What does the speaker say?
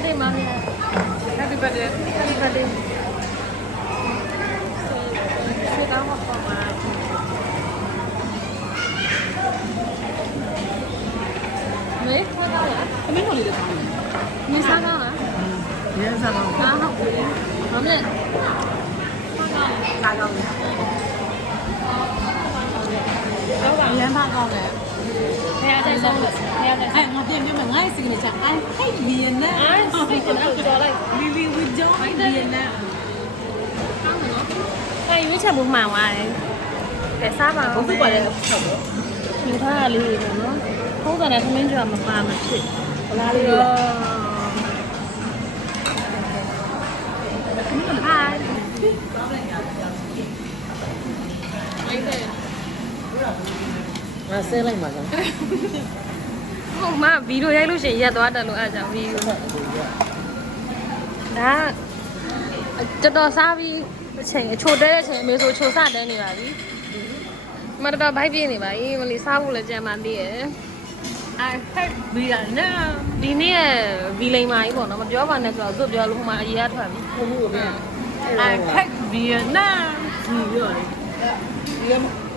birthday 妈咪 Happy birthday Happy birthday 睡到好好吗没喝到了 သမီးတို့လေးတွေတောင်းတယ် 没杀到了 ရင်းစားတော့ 啊好妈咪လာတော့တယ် 老板 ရမ်းပါကောင်းတယ် 还要再送还要再 အဲ့ငါပြန်ပြောမယ်ငါ့ရဲ့ signature I hate Vietnam 啊睡着了睡着了 Lily we don't hate Vietnam 哎ရွေးချက်မှုမှန်သွားတယ်ကဲစားပါအောင် ဘုရားလည်းဆောက်တော့ ယူထားတာလေးတွေပေါ့နော်ဖုံးတယ်သမင်းကျွာမပါမဖြစ် ဘလားလေး ပြီး တွေ တော့ဟာ ငါဆဲလိုက်မှာလား ဟုတ်မှဗီဒီယိုရိုက်လို့ရှိရင်ရက်သွားတယ်လို့အားကြောင့်ဗီဒီယိုဒါတော်တော်စားပြီးအချိန်အချိုတဲတဲ့အချိန်အမေဆိုချိုစတန်းနေပါပြီမတော်တော်ဘိုက်ပြင်းနေပါပြီမလီစားဖို့လည်းကြံမှသေးရဲ့ I hate Vietnam ဒီနေ့ရဲ့ဗီလိန်မာကြီးပေါ့နော်မပြောပါနဲ့ဆိုတော့သူ့ပြောလို့ဟိုမှာအရေးရထွက်ပြီ ဘုရား I hate Vietnam ဒီရောလေဒီ